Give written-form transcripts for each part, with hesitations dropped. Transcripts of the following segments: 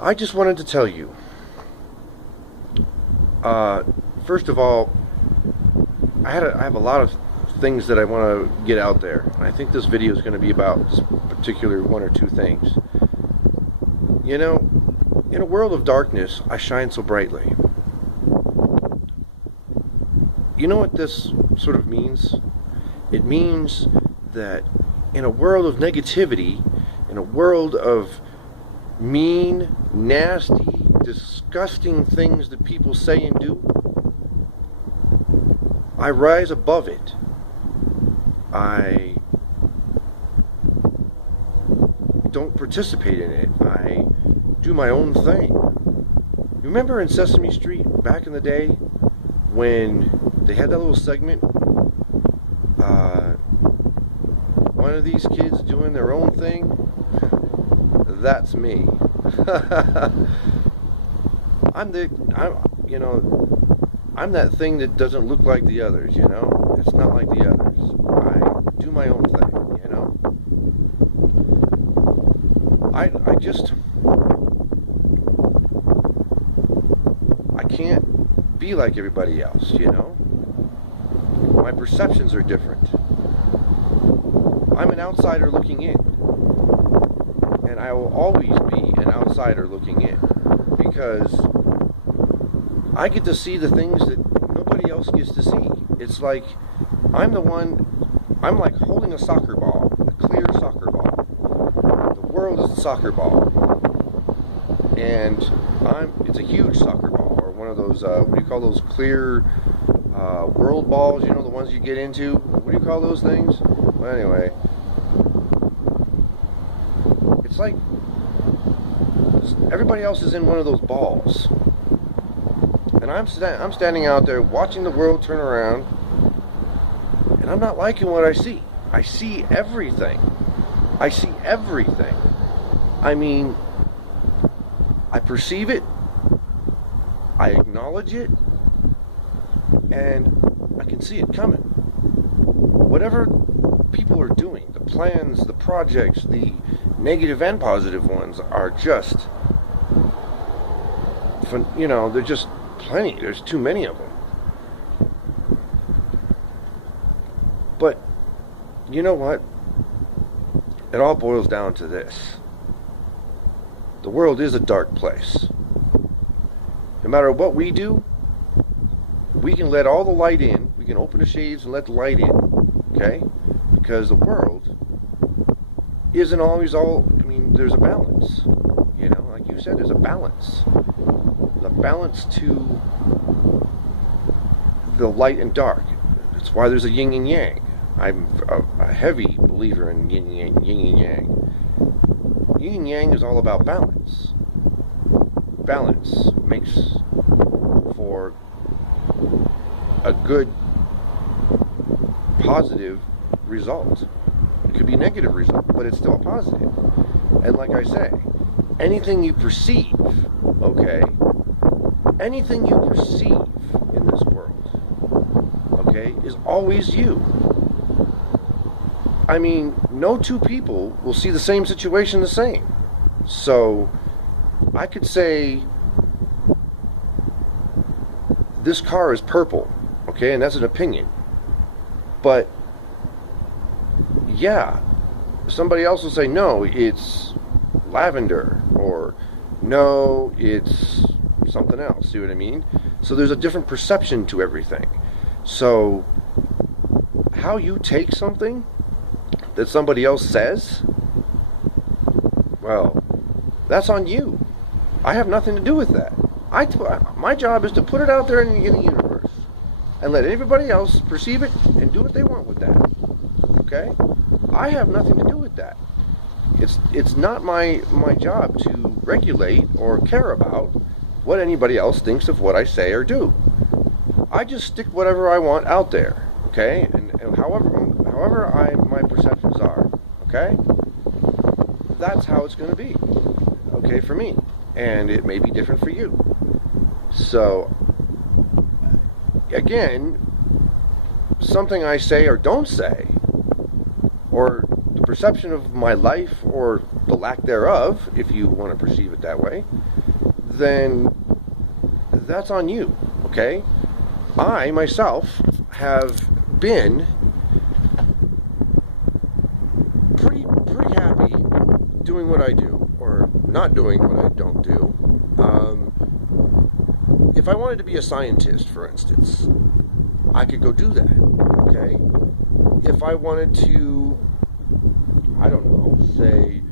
I just wanted to tell you, first of all, I have a lot of things that I want to get out there. I think this video is going to be about this particular one or two things. You know, in a world of darkness, I shine so brightly. You know what this sort of means? It means that in a world of negativity, in a world of mean, nasty, disgusting things that people say and do, I rise above it. I don't participate in it. I do my own thing. You remember in Sesame Street back in the day when they had that little segment? One of these kids doing their own thing? That's me. I'm that thing that doesn't look like the others, you know? It's not like the others. I do my own thing, you know? I can't be like everybody else, you know? My perceptions are different. I'm an outsider looking in. And I will always be an outsider looking in. Because I get to see the things that nobody else gets to see. It's like I'm like holding a soccer ball, a clear soccer ball. The world is a soccer ball. And it's a huge soccer ball, or one of those, what do you call those clear world balls, you know, the ones you get into? What do you call those things? Well, anyway, it's like everybody else is in one of those balls. And I'm standing out there watching the world turn around, and I'm not liking what I see. I see everything. I see everything. I mean, I perceive it, I acknowledge it, and I can see it coming. Whatever people are doing, the plans, the projects, the negative and positive ones are just, you know, they're just plenty. There's too many of them. But you know what? It all boils down to this. The world is a dark place. No matter what we do, we can let all the light in. We can open the shades and let the light in. Okay? Because the world isn't always there's a balance. You know, like you said, there's a balance. There's a balance to the light and dark. That's why there's a yin and yang. I'm a heavy believer in yin and yang. Yin and yang is all about balance. Balance makes for a good, positive result. It could be a negative result, but it's still a positive. And like I say, anything you perceive, okay, anything you perceive in this world, okay, is always you. I mean, no two people will see the same situation the same. So, I could say, this car is purple, okay, and that's an opinion. But, yeah, somebody else will say, no, it's lavender, or no, it's something else, see what I mean? So there's a different perception to everything. So, how you take something that somebody else says, well, that's on you. I have nothing to do with that. My job is to put it out there in the universe and let everybody else perceive it and do what they want with that. Okay? I have nothing to do with that. It's not my job to regulate or care about what anybody else thinks of what I say or do. I just stick whatever I want out there. Okay? And however my perceptions are. Okay? That's how it's going to be. Okay, for me. And it may be different for you. So, again, something I say or don't say, or the perception of my life or the lack thereof, if you want to perceive it that way, then that's on you, okay? I, myself, have been pretty happy doing what I do, or not doing what I don't do. If I wanted to be a scientist, for instance, I could go do that, okay? If I wanted to, I don't know, say,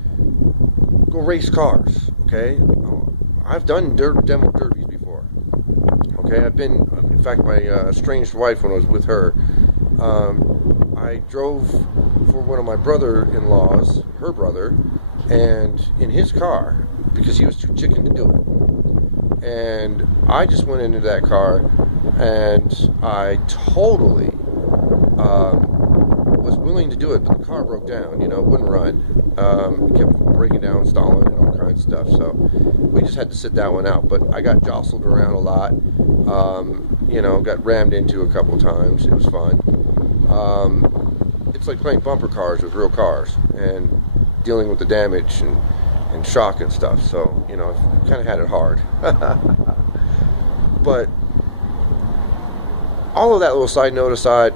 go race cars, okay? I've done demo derbies before, okay? I've been, in fact, my estranged wife, when I was with her, I drove for one of my brother-in-laws, her brother, and in his car, because he was too chicken to do it. And I just went into that car, and I totally was willing to do it, but the car broke down, it wouldn't run. It kept breaking down, stalling, and all kinds of stuff, so we just had to sit that one out. But I got jostled around a lot, got rammed into a couple times. It was fun. It's like playing bumper cars with real cars, and dealing with the damage and shock and stuff, so, I've kind of had it hard. But all of that little side note aside,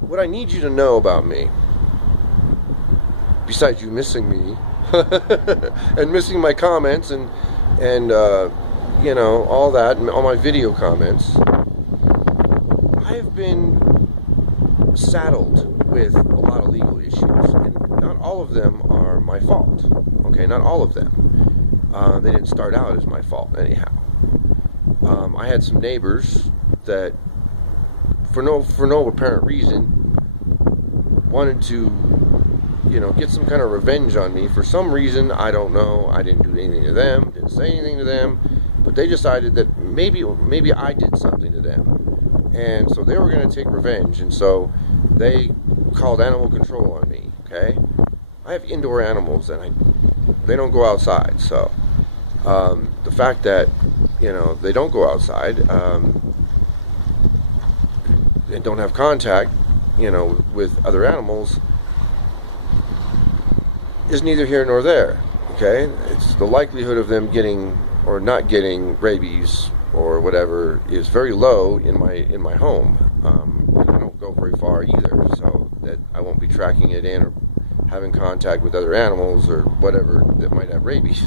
what I need you to know about me, besides you missing me, and missing my comments and all that, and all my video comments, I've been saddled with a lot of legal issues, and not all of them are my fault, okay, not all of them. They didn't start out as my fault, anyhow. I had some neighbors that, for no apparent reason, wanted to, get some kind of revenge on me for some reason. I don't know. I didn't do anything to them, didn't say anything to them, but they decided that maybe I did something to them, and so they were going to take revenge, and so they called animal control on me, okay? I have indoor animals, and they don't go outside, so the fact that, they don't go outside, and don't have contact, with other animals, is neither here nor there, okay? It's the likelihood of them getting or not getting rabies or whatever is very low in my home. And I don't go very far either, so that I won't be tracking it in or having contact with other animals or whatever that might have rabies.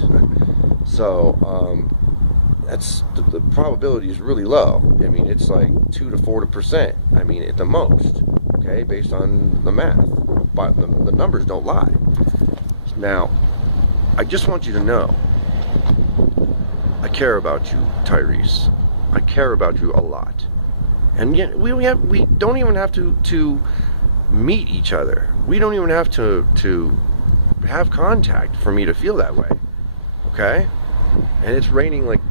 So that's the probability is really low. I mean, it's like 2 to 4%. I mean, at the most, okay, based on the math. But the numbers don't lie. Now, I just want you to know, I care about you, Tyrese. I care about you a lot. And yet we don't even have to meet each other. We don't even have to have contact for me to feel that way. Okay? And it's raining like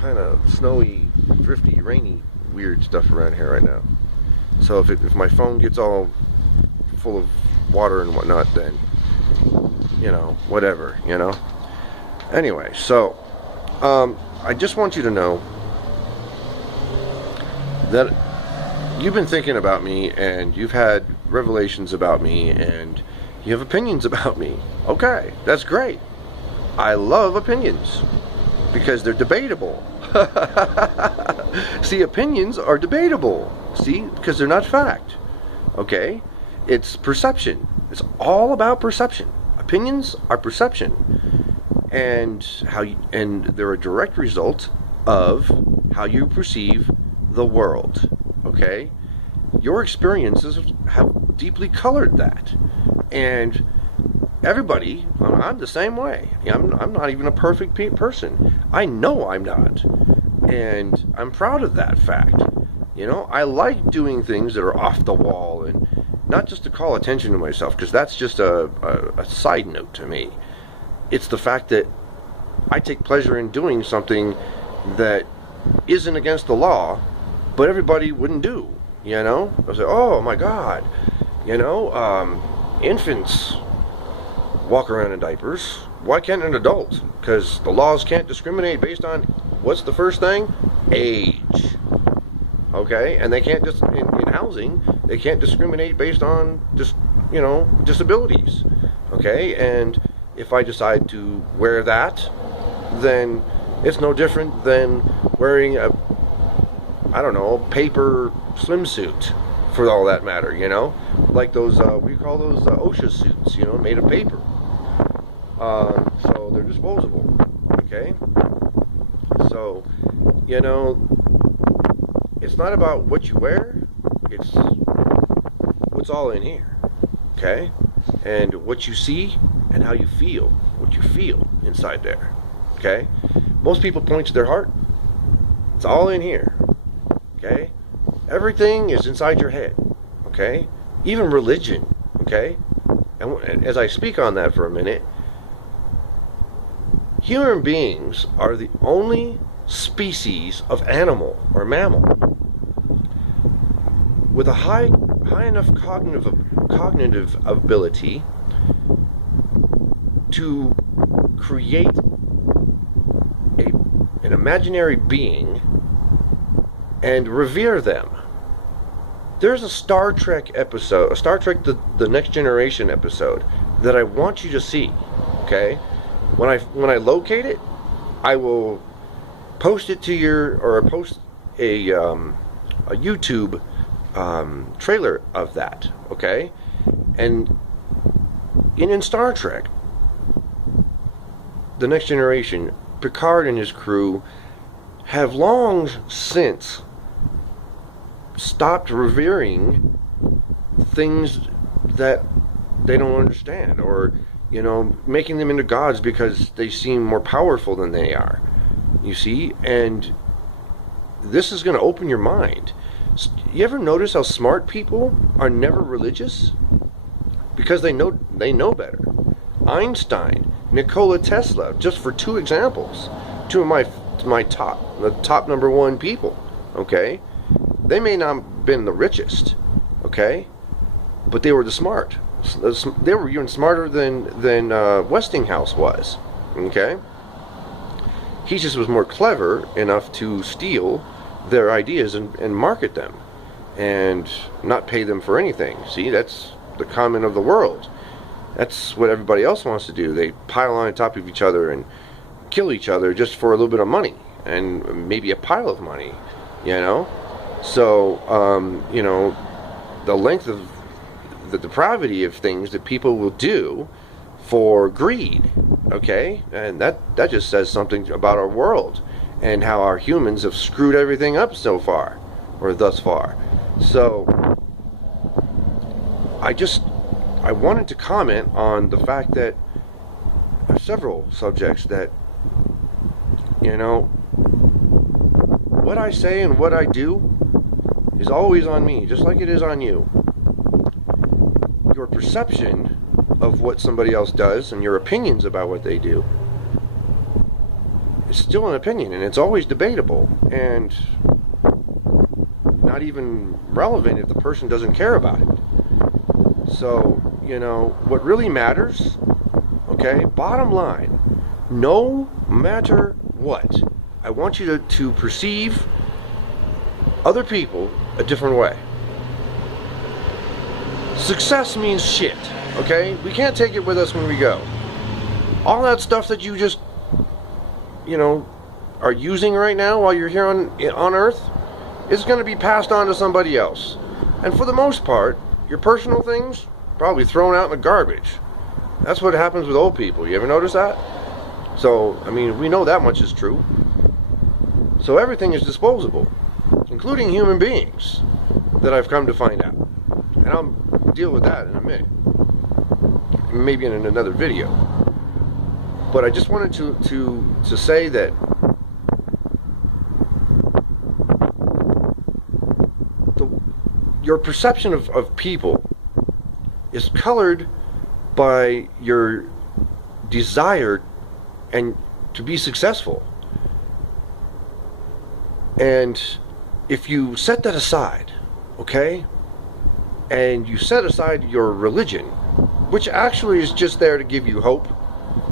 kind of snowy, drifty, rainy, weird stuff around here right now. So if my phone gets all full of water and whatnot, then whatever, Anyway, so I just want you to know that you've been thinking about me, and you've had revelations about me, and you have opinions about me. Okay, that's great. I love opinions because they're debatable. See, opinions are debatable. See, because they're not fact. Okay? It's perception. It's all about perception. Opinions are perception. And they're a direct result of how you perceive the world. Okay? Your experiences have deeply colored that. And everybody, I'm the same way. I'm not even a perfect person. I know I'm not. And I'm proud of that fact. I like doing things that are off the wall, and not just to call attention to myself, because that's just a side note to me. It's the fact that I take pleasure in doing something that isn't against the law, but everybody wouldn't do. I say, oh my God, infants walk around in diapers. Why can't an adult? Because the laws can't discriminate based on, what's the first thing? Age. Okay? And they can't just, in housing, they can't discriminate based on just, disabilities. okay? And if I decide to wear that, then it's no different than wearing a, I don't know, paper swimsuit, for all that matter, you know? Like those, we call those OSHA suits, you know, made of paper. So they're disposable, okay? So, you know, it's not about what you wear, it's what's all in here, okay? And what you see and how you feel, what you feel inside there, okay? Most people point to their heart. It's all in here, okay? Everything is inside your head, okay? Even religion, okay? And as I speak on that for a minute, human beings are the only species of animal or mammal with a high enough cognitive ability to create an imaginary being and revere them. There's a Star Trek episode, a Star Trek the Next Generation episode that I want you to see, okay? When I locate it, I will post it to your, or post a YouTube trailer of that, okay? And in Star Trek, The Next Generation, Picard and his crew have long since stopped revering things that they don't understand, or, you know, making them into gods because they seem more powerful than they are, you see? And this is going to open your mind. You ever notice how smart people are never religious? Because they know better. Einstein, Nikola Tesla, just for two examples, two of my top number one people, okay? They may not have been the richest, okay? But they were the smart. They were even smarter than Westinghouse was, okay? He just was more clever enough to steal their ideas and market them and not pay them for anything. See, that's the common of the world. That's what everybody else wants to do. They pile on top of each other and kill each other just for a little bit of money and maybe a pile of money, you know? So, you know, the length of the depravity of things that people will do for greed, okay? And that just says something about our world and how our humans have screwed everything up so far, or thus far. So, I wanted to comment on the fact that several subjects that, you know, what I say and what I do is always on me, just like it is on you. Your perception of what somebody else does and your opinions about what they do is still an opinion, and it's always debatable and not even relevant if the person doesn't care about it. So, you know, what really matters, okay, bottom line, no matter what, I want you to perceive other people a different way. Success means shit, okay? We can't take it with us when we go. All that stuff that you just, you know, are using right now while you're here on Earth is going to be passed on to somebody else. And for the most part, your personal things, probably thrown out in the garbage. That's what happens with old people. You ever notice that? So, I mean, we know that much is true. So everything is disposable, including human beings, that I've come to find out. And I'll deal with that in a minute. Maybe in another video. But I just wanted to say that your perception of people is colored by your desire and to be successful. And if you set that aside, okay, and you set aside your religion, which actually is just there to give you hope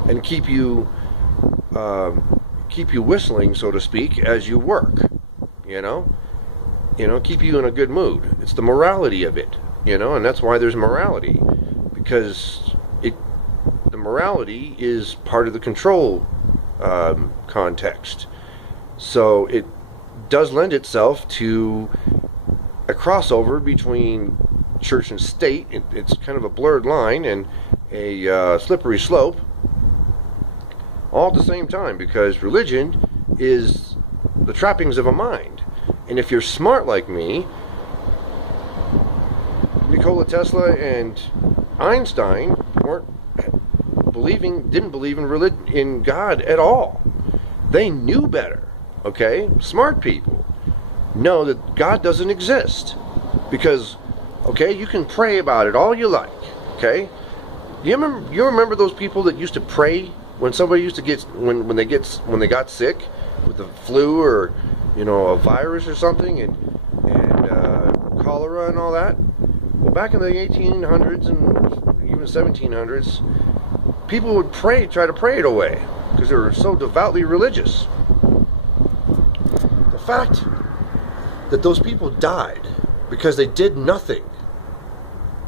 and keep you whistling, so to speak, as you work, you know, keep you in a good mood. It's the morality of it, you know, and that's why there's morality, because morality is part of the control context. So it does lend itself to a crossover between church and state. It's kind of a blurred line and a slippery slope all at the same time, because religion is the trappings of a mind. And if you're smart like me, Nikola Tesla and Einstein didn't believe in religion, in God at all. They knew better. Okay? Smart people know that God doesn't exist. Because, okay, you can pray about it all you like. Okay? You remember those people that used to pray when somebody used to get when they got sick with the flu or a virus or something and cholera and all that? Well, back in the 1800s and even 1700s, people would try to pray it away because they were so devoutly religious. The fact that those people died because they did nothing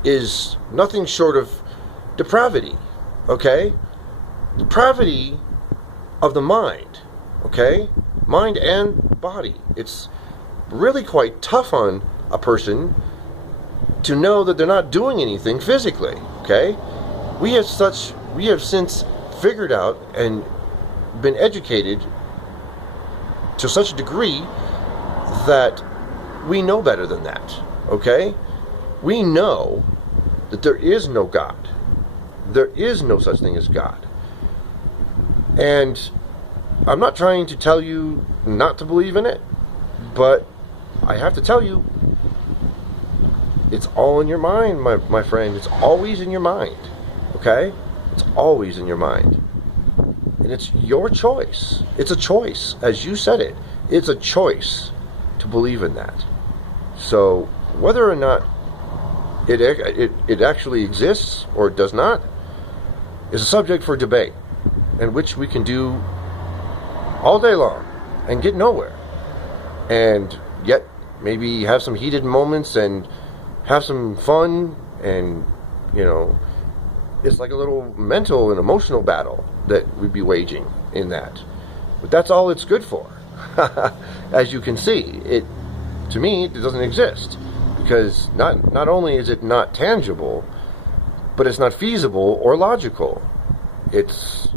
is nothing short of depravity, okay? Depravity of the mind, okay? Mind and body. It's really quite tough on a person to know that they're not doing anything physically, okay? We have since figured out and been educated to such a degree that we know better than that, okay? We know that there is no God. There is no such thing as God. And I'm not trying to tell you not to believe in it, but I have to tell you, it's all in your mind, my friend. It's always in your mind, okay? It's always in your mind. And it's your choice. It's a choice, as you said it. It's a choice to believe in that. So whether or not it actually exists or it does not is a subject for debate, and which we can do all day long and get nowhere, and yet maybe have some heated moments and have some fun, and it's like a little mental and emotional battle that we'd be waging in that. But that's all it's good for. As you can see, to me it doesn't exist, because not only is it not tangible, but it's not feasible or logical. It's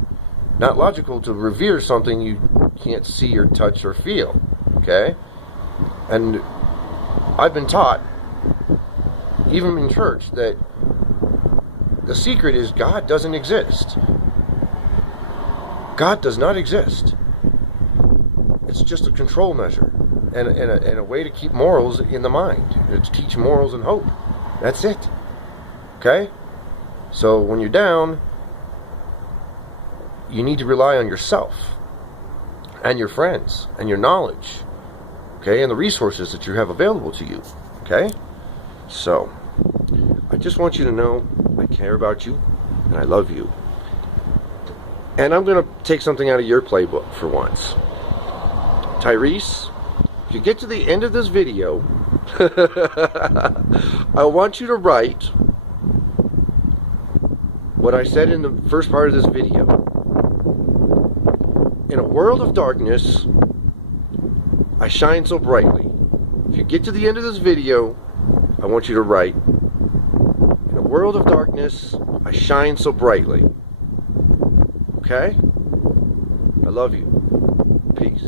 not logical to revere something you can't see or touch or feel, okay? And I've been taught, even in church, that the secret is God doesn't exist. God does not exist. It's just a control measure and a way to keep morals in the mind, to teach morals and hope. That's it, okay? So when you're down, you need to rely on yourself and your friends and your knowledge, okay, and the resources that you have available to you, okay? So I just want you to know I care about you and I love you. And I'm going to take something out of your playbook for once. Tyrese, if you get to the end of this video, I want you to write what I said in the first part of this video. In a world of darkness, I shine so brightly. If you get to the end of this video, I want you to write, in a world of darkness, I shine so brightly. Okay? I love you. Peace.